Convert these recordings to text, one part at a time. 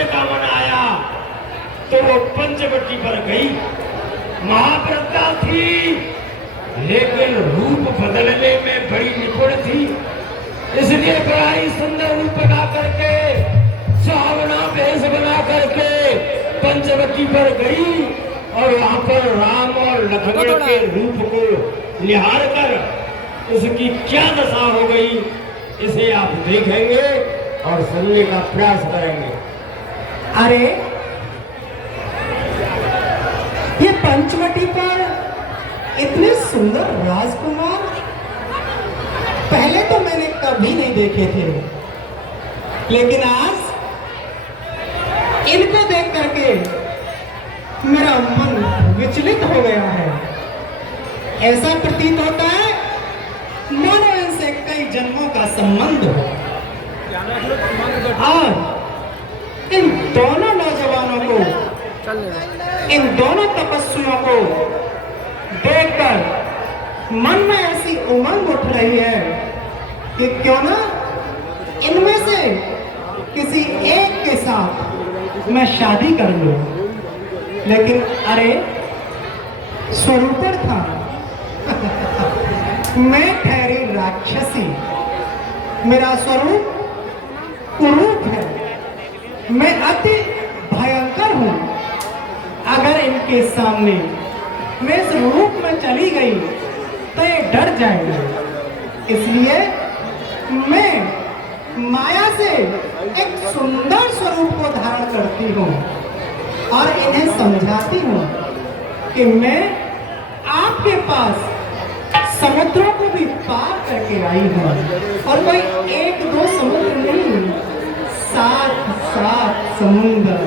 सुनने का मन आया तो वो पंचवटी पर गई। महाव्रता थी लेकिन रूप बदलने में बड़ी निपुण थी, इसलिए बड़ा ही सुंदर रूप बना करके, सुहावना वेश बना करके पंचवटी पर गई और वहां पर राम और लक्ष्मण के रूप को निहार कर उसकी क्या दशा हो गई, इसे आप देखेंगे और सुनने का प्रयास करेंगे। अरे ये पंचवटी पर इतने सुंदर राजकुमार पहले तो मैंने कभी नहीं देखे थे, लेकिन आज इनको देख करके मेरा मन विचलित हो गया है। ऐसा प्रतीत होता है मानो इनसे कई जन्मों का संबंध हो। और इन दोनों नौजवानों को, इन दोनों तपस्वियों को देखकर मन में ऐसी उमंग उठ रही है कि क्यों ना इनमें से किसी एक के साथ मैं शादी कर लूं। लेकिन अरे स्वरूपर था मैं ठहरी राक्षसी, मेरा स्वरूप कुरूप है, मैं अति भयंकर हूं। अगर इनके सामने मैं इस रूप में चली गई तो ये डर जाएंगे, इसलिए मैं माया से एक सुंदर स्वरूप को धारण करती हूँ और इन्हें समझाती हूँ कि मैं आपके पास समुद्रों को भी पार करके आई हूँ, और कोई एक दो समुद्र नहीं, 7 समुद्र।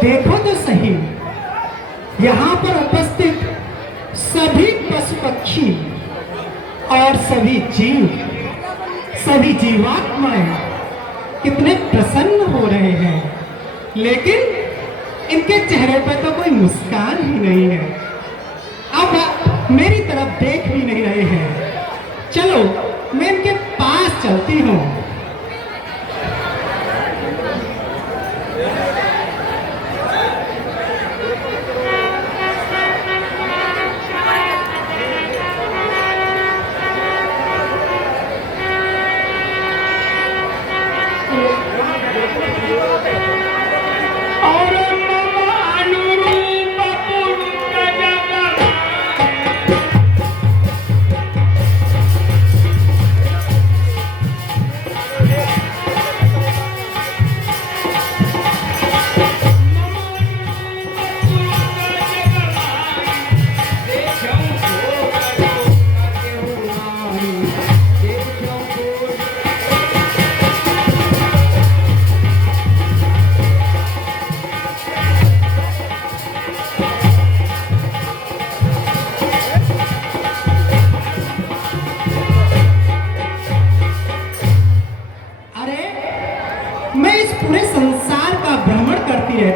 देखो तो सही, यहाँ पर उपस्थित सभी पशु पक्षी और सभी जीव, सभी जीवात्माएं कितने प्रसन्न हो रहे हैं, लेकिन इनके चेहरे पर तो कोई मुस्कान ही नहीं है। अब मेरी तरफ देख भी नहीं रहे हैं। चलो मैं इनके पास चलती हूँ।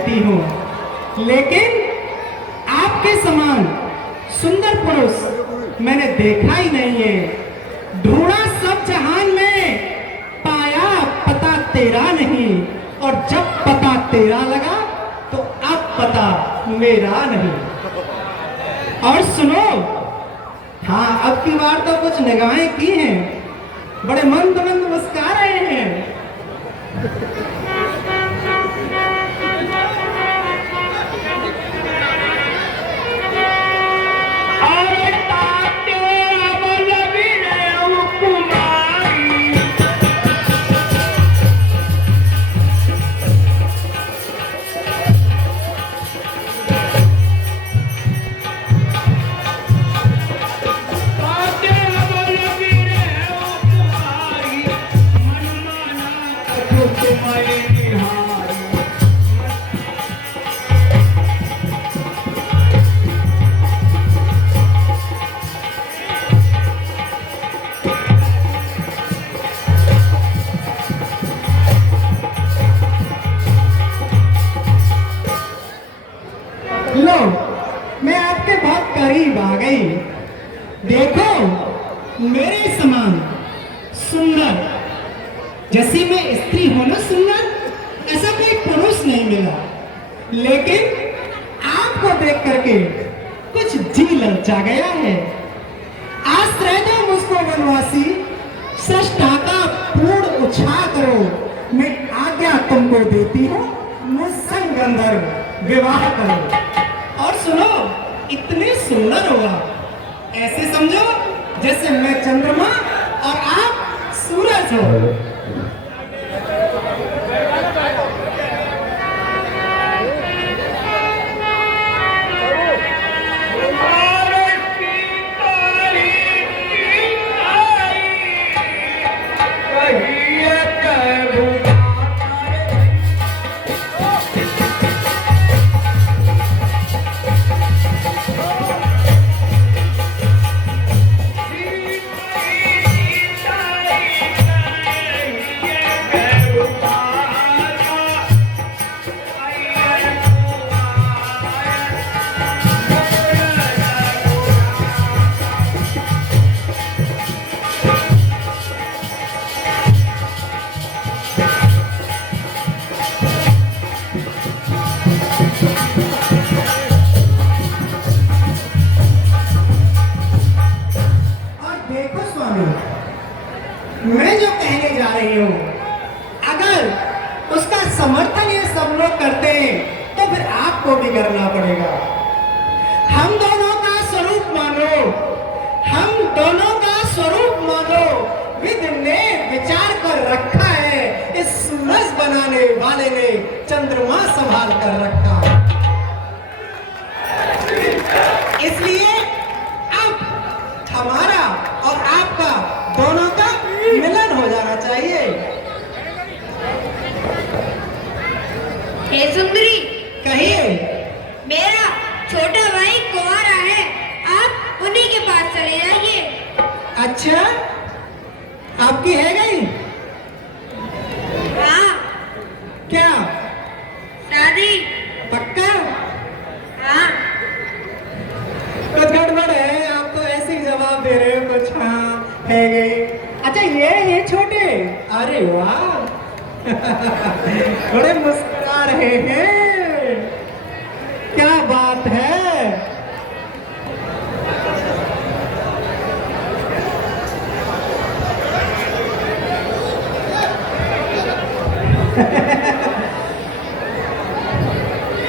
रहती हूँ, लेकिन आपके समान सुंदर पुरुष मैंने देखा ही नहीं है। ढूंढा सब जहान में, पाया पता तेरा नहीं, और जब पता तेरा लगा तो अब पता मेरा नहीं। और सुनो, हाँ अब की बार तो कुछ निगाहें की हैं, बड़े मंद मंद मुस्कुरा रहे हैं। लो, मैं आपके बहुत करीब आ गई। देखो, मेरे समान सुंदर, जैसी मैं स्त्री हूं ना सुंदर, ऐसा कोई पुरुष नहीं मिला। लेकिन आपको देख करके कुछ जी ललचा गया है। आश्रय दो मुझको वनवासी, सृष्टा का पूर्ण उछा करो। मैं आज्ञा तुमको देती हूँ, मुझसंग गंधर्व विवाह करो। और सुनो, इतने सुंदर होगा, ऐसे समझो जैसे मैं चंद्रमा और आप सूरज हो। मैं जो कहने जा रही हूँ, अगर उसका समर्थन ये सब लोग करते हैं तो फिर आपको भी करना पड़ेगा। हम दोनों का स्वरूप मानो, हम दोनों का स्वरूप मानो। विधि ने विचार कर रखा है, इस सूरज बनाने वाले ने चंद्रमा संभाल कर रखा है। इसलिए अब हमारा और आपका दोनों का मिलन हो जाना चाहिए। हे सुंदरी, कहिए। मेरा छोटा भाई कुंवारा है, आप उन्हीं के पास चले जाइए। अच्छा, आपकी है गई? हाँ। क्या? शादी। पक्का? हाँ। कुछ गड़बड़ है, आप तो ऐसे ही जवाब दे रहे हो, कुछ हाँ है गई। अच्छा ये है छोटे, अरे वाह बड़े मुस्कुरा रहे हैं, क्या बात है।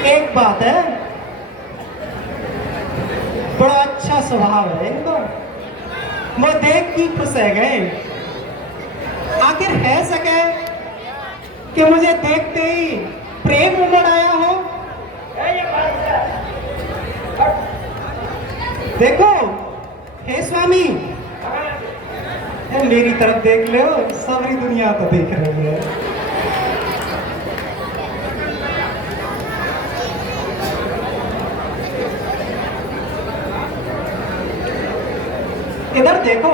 एक बात है, बड़ा अच्छा स्वभाव है इनका, वो देख के खुश है गए। आखिर है सके कि मुझे देखते ही प्रेम उमड़ आया हो। देखो हे स्वामी, मेरी तरफ देख लो, सारी दुनिया तो देख रही है। इधर देखो,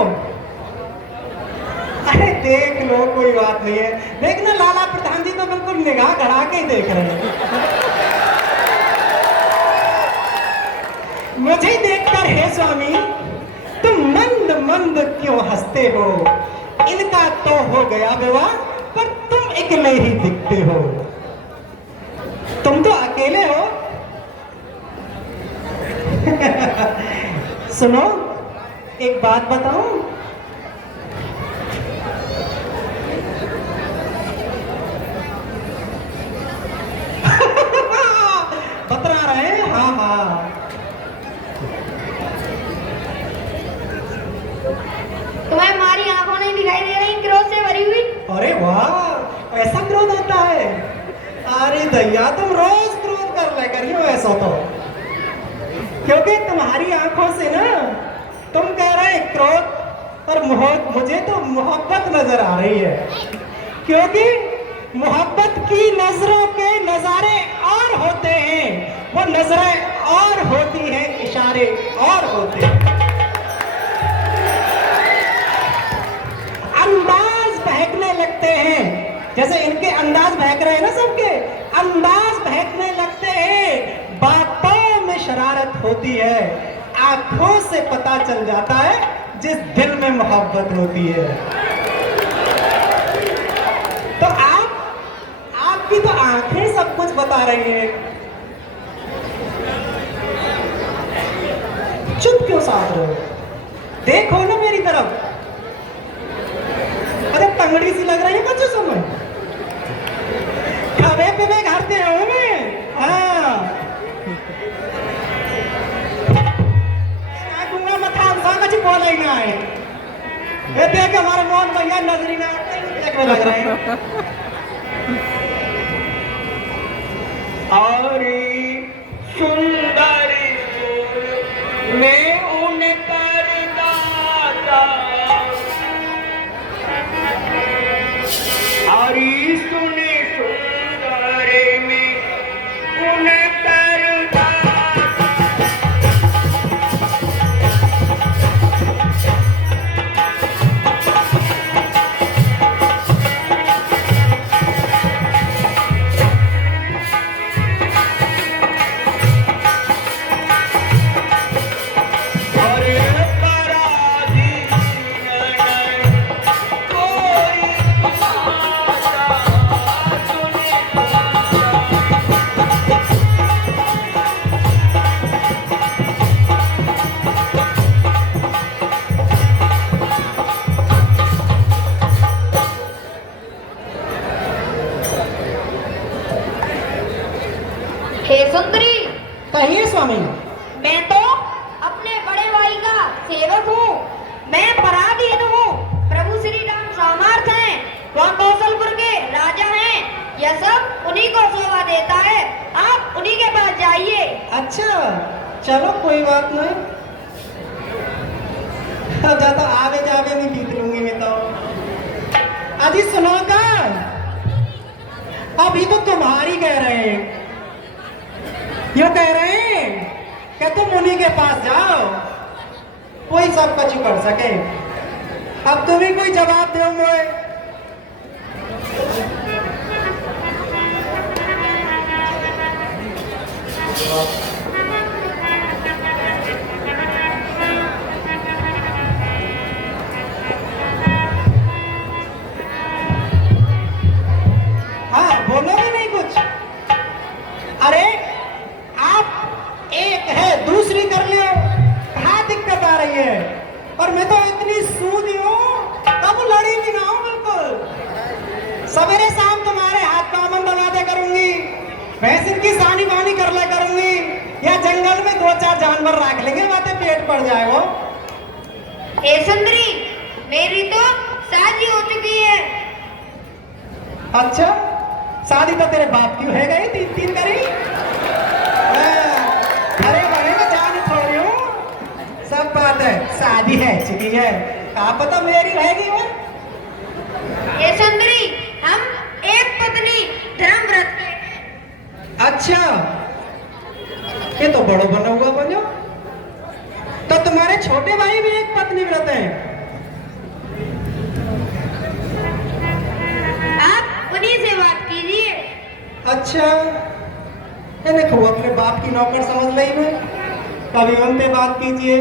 अरे देख लो, कोई बात नहीं है। देखना लाला प्रधान जी तो बिल्कुल निगाह गड़ा के ही देख रहे हैं। मंद क्यों हंसते हो? इनका तो हो गया विवाह, पर तुम अकेले ही दिखते हो। तुम तो अकेले हो। सुनो, एक बात बताऊं? बता रहे हैं? हाँ हाँ। तुम्हें हमारी आंखों नहीं दिखाई दे रही क्रोध से भरी हुई? अरे वाह, ऐसा क्रोध होता है? अरे दैया, तुम रोज क्रोध कर ले करियो ऐसा तो, क्योंकि तुम्हारी आंखों से ना, तुम कह रहे क्रोध, और मुझे तो मोहब्बत नजर आ रही है, क्योंकि मोहब्बत की नजरों के नजारे और होते हैं, वो नजरें और होती हैं, इशारे और होते हैं, अंदाज बहकने लगते हैं, जैसे इनके अंदाज बहक रहे हैं ना, सबके अंदाज बहकने लगते हैं, बातों में शरारत होती है, आंखों से पता चल जाता है जिस दिल में मोहब्बत होती है। तो आपकी तो आंखें सब कुछ बता रही हैं। चुप क्यों साथ रहे हो? देखो ना मेरी तरफ। अरे तंगड़ी सी लग रही है बच्चों समय, खबे पे मैं घरते हो मैं। हाँ, आगूंगा मथा सा कुछ बोले ही ना है। ये देख हमारे मोहन भैया नजरी ना देखने लग रहे हैं। और सुंदरी में उन पर दाता, और सुने सुंदरी में उन पर दाता। हे सुंदरी, कहिए स्वामी। मैं तो अपने बड़े भाई का सेवक हूँ, मैं पराधीन हूँ। प्रभु श्री राम सामर्थ हैं, वह कौशलपुर के राजा हैं, यह सब उन्हीं को शोभा देता है, आप उन्हीं के पास जाइए। अच्छा चलो, कोई बात नहीं। अब ज्यादा आवे जावे में बीत लूंगी मैं तो। अजी सुनो का, अभी तो तुम्हारी कह रहे हैं, यूं कह रहे हैं कि तुम उन्हीं के पास जाओ, कोई सब कुछ कर सके। अब तुम ही कोई जवाब दो मुझे। हाँ, बोलोगे नहीं कुछ? अरे आप एक है दूसरी कर लो, कहाँ दिक्कत आ रही है? और मैं तो इतनी सूदी हूँ, तब लड़ी भी ना हूँ बिल्कुल। सवेरे शाम तुम्हारे हाथ पामन दबा दे करूंगी, भैंस की सानी बानी कर ले करूंगी, या जंगल में 2-4 जानवर रख लेंगे, बातें पेट पड़ जाए वो। हे सुंदरी, मेरी तो शादी हो चुकी है। अच्छा, शादी तो तेरे बाप की है गई, 3-3 करी। अरे बड़े मैं जान थोड़ी हूँ, सब बात है, शादी है चुकी है, आप पता मेरी रहेगी वो। हे सुंदरी, हम एक पत्नी धर्म व्रत के। अच्छा, ये तो बड़ो बना हुआ बनो। तो तुम्हारे छोटे भाई भी एक पत्नी व्रत हैं? आप उन्हीं से बात कीजिए। अच्छा, ये देखो अपने बाप की नौकर समझ ली मैं, कभी उनसे बात कीजिए।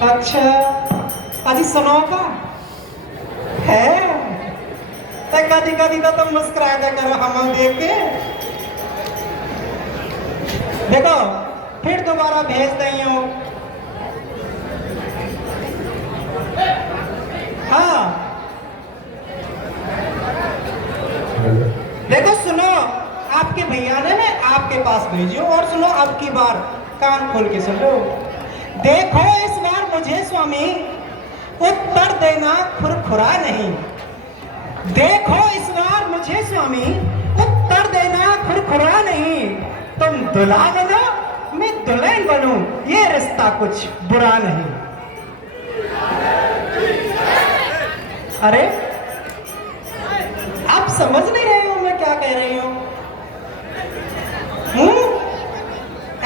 अच्छा, अजी सुनो का है तो कदी कदी तो तुम मुस्कुरा दे करो हम देख के। देखो फिर दोबारा भेज दई हूँ। हाँ देखो सुनो, आपके भैया ने आपके पास भेजियो और सुनो अब की बार कान खोल के सुन लो। देखो इस बार मुझे स्वामी उत्तर देना खुरखुरा नहीं। देखो इस बार मुझे स्वामी उत्तर देना खुरखुरा नहीं। तुम दुल्हा बनो मैं दुल्हन बनूं, ये रिश्ता कुछ बुरा नहीं। अरे आप समझ नहीं रहे हो मैं क्या कह रही हूं?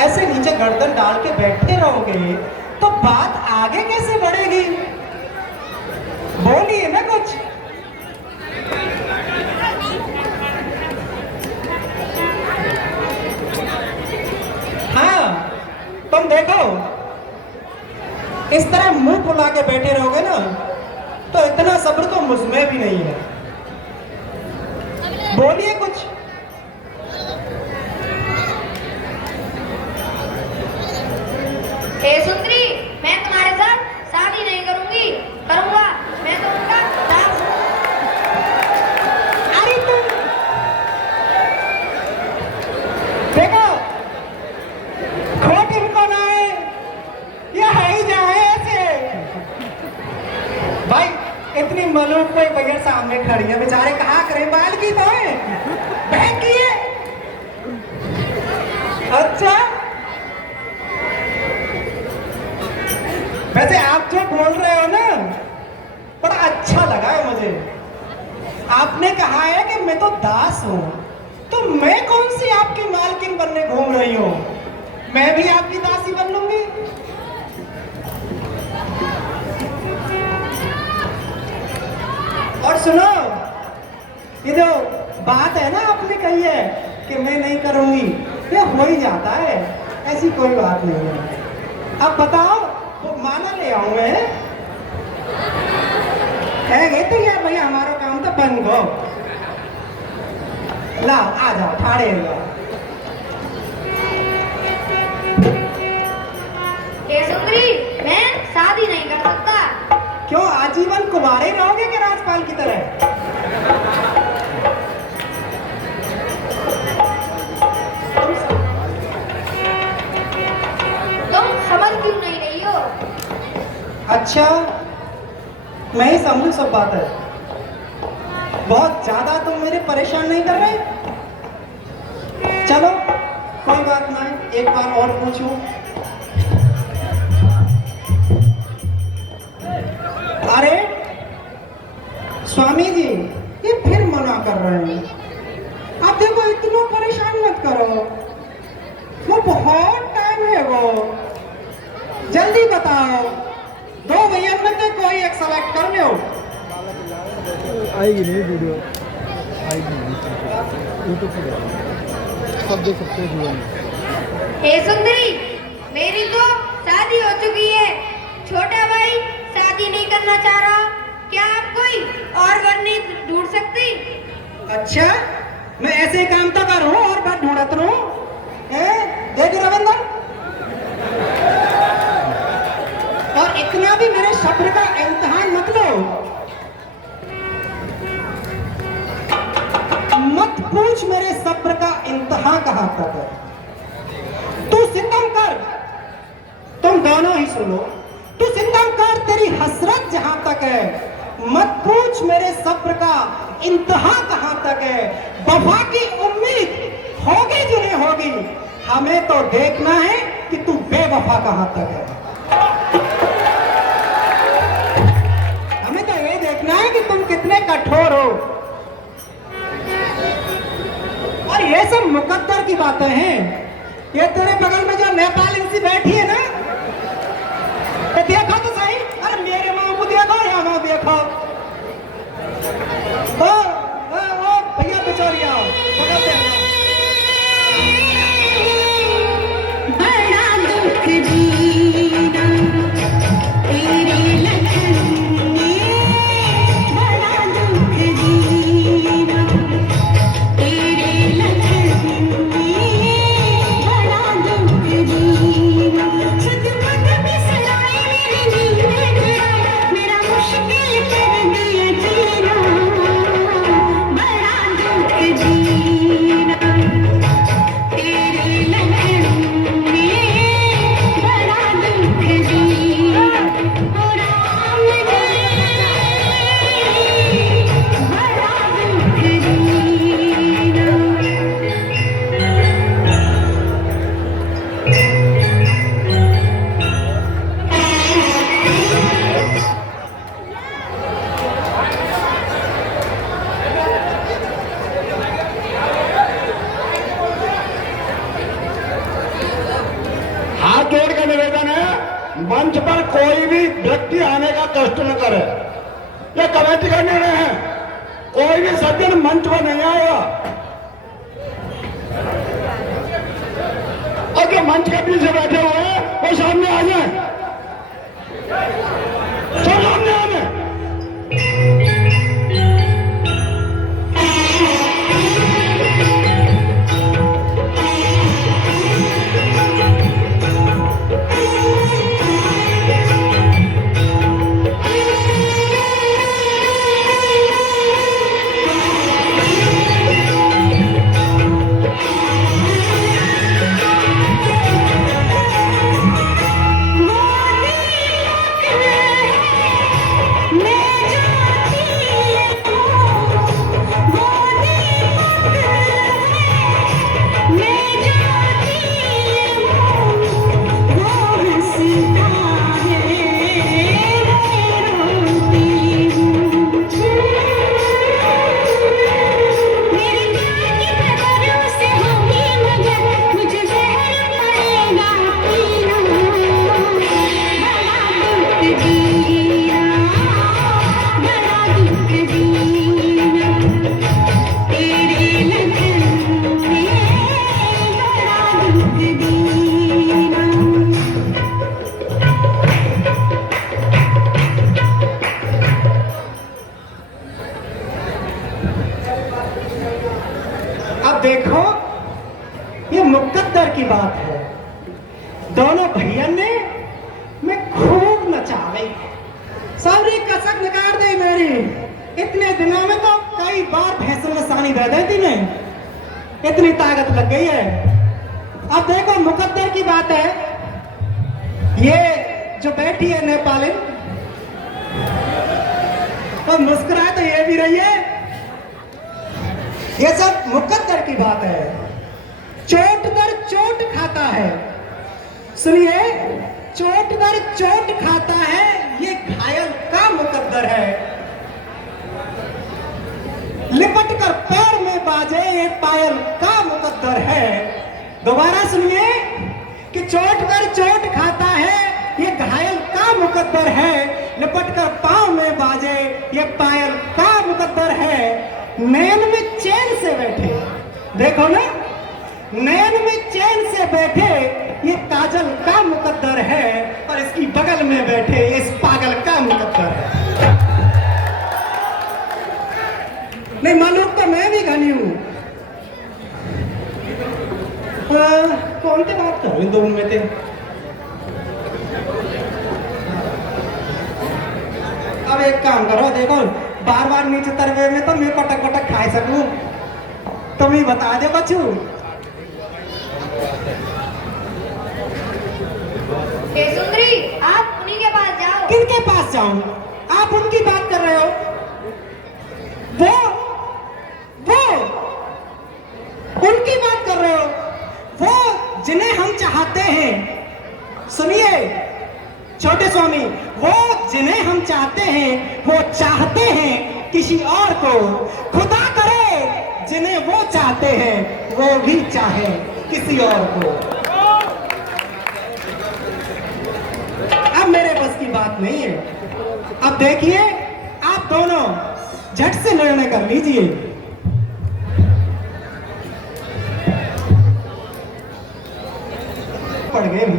ऐसे नीचे गर्दन डाल के बैठे रहोगे तो बात आगे कैसे बढ़ेगी? बोलिए ना कुछ। हाँ तुम देखो इस तरह मुंह फुला के बैठे रहोगे ना तो इतना सब्र तो मुझमें भी नहीं है। बोलिए कुछ। हे सुंदरी, मैं तुम्हारे साथ शादी नहीं करूंगी, करूंगा मैं तो उनका दास हूं। अरे तुम देखो खोटी को ना है, ये है ही जाए ऐसे। भाई इतनी मलूक कोई भैया सामने खड़ी है, बेचारे कहाँ करें, बाल की तो है बहन की है। अच्छा वैसे आप जो बोल रहे हो ना बड़ा अच्छा लगा है मुझे। आपने कहा है कि मैं तो दास हूं, तो मैं कौन सी आपकी मालकिन बनने घूम रही हूं? मैं भी आपकी दासी बन लूंगी। और सुनो, ये जो बात है ना आपने कही है कि मैं नहीं करूंगी, ये हो ही जाता है, ऐसी कोई बात नहीं है। अब बताओ वो माना ले आऊं मैं? है गए तो यार भैया हमारा काम तो बन गो। ला आ जाओ ठाड़े लो। हे सुंदरी, मैं शादी नहीं कर सकता। क्यों आजीवन कुंवारे रहोगे कि राजपाल की तरह? तुम समझ क्यों नहीं रही हो? अच्छा मैं ही समझू सब बात है। बहुत ज्यादा तुम मेरे परेशान नहीं कर रहे? चलो कोई बात नहीं, एक बार और पूछूं। अरे स्वामी जी ये फिर मना कर रहे हैं। आप देखो इतना परेशान मत करो, वो बहुत टाइम है, वो जल्दी बताओ। दो भैया में से कोई एक सेलेक्ट कर लो। आएगी नहीं वीडियो, आएगी नहीं यूट्यूब पे सब देख सकते हैं। हे सुंदरी, मेरी तो शादी हो चुकी है। छोटा भाई शादी नहीं करना चाह रहा, क्या आप कोई और वर नहीं ढूंढ सकती? अच्छा मैं ऐसे काम तो करूं और बात ढूंढत रहूं? देख रविंदर, और इतना भी मेरे सब्र का इम्तिहान मत लो। मत पूछ मेरे सब्र का इम्तिहान कहां तक है। तू सितम कर, तुम दोनों ही सुनो, तू सितम कर, तेरी हसरत जहां तक है। मत पूछ मेरे सब्र का इंतहा कहां तक है। वफा की उम्मीद होगी जिन्हें होगी, हमें तो देखना है कि तू बेवफा कहां तक है। हमें तो ये देखना है कि तुम कितने कठोर हो। और ये सब मुकद्दर की बातें हैं। ये तेरे बगल में जो नेपाल सी बैठी है ना, तो देखो तो सही। अरे मेरे माँ को देखो या माँ देखो। ओ भैया बिचौलिया बगल से बड़ा दुख जीना मंच पर कोई भी व्यक्ति आने का कष्ट न करे। यह कमेटी का निर्णय है, कोई भी सज्जन मंच पर नहीं आएगा। और जो मंच के पीछे बैठे हुए हैं वो सामने आ जाए, सब सामने आ जाए। देखो ये मुकद्दर की बात है, दोनों भैया ने मैं खूब नचावे, सारी कसक निकाल दी मेरी। इतने दिनों में तो कई बार भैंसों में सानी दे देती मैं, इतनी ताकत लग गई है। अब देखो मुकद्दर की बात है, ये जो बैठी है नेपालिन और मुस्कुराए तो ये भी रही है, ये सब मुकद्दर की बात है। चोट दर चोट खाता है, सुनिए, चोट दर चोट खाता है, ये घायल का मुकद्दर है। लिपट कर पैर में बाजे ये पायल का मुकद्दर है। दोबारा सुनिए कि चोट दर चोट खाता है, ये घायल का मुकद्दर है। लिपट कर पांव में बाजे ये पायल का मुकद्दर है। नैन में चैन से बैठे, देखो ना, नैन में चैन से बैठे ये काजल का मुकद्दर है, और इसकी बगल में बैठे इस पागल का मुकद्दर है। नहीं मालूम तो मैं भी घनी हूं। कौन सी बात कर दो में थे? अब एक काम करो, देखो बार बार नीचे तरवे में तो मैं पटक पटक खाई सकूं, तुम ही बता दे बच्चू। सुंदरी, आप उन्हीं के पास जाओ। किनके पास जाऊं? आप उनकी बात कर रहे हो? वो उनकी बात कर रहे हो, वो जिन्हें हम चाहते हैं। सुनिए छोटे स्वामी, वो जिन्हें हम चाहते हैं वो चाहते हैं किसी और को। खुदा करे जिन्हें वो चाहते हैं वो भी चाहे किसी और को। अब मेरे बस की बात नहीं है। अब देखिए आप दोनों झट से निर्णय कर लीजिए। पड़ गए।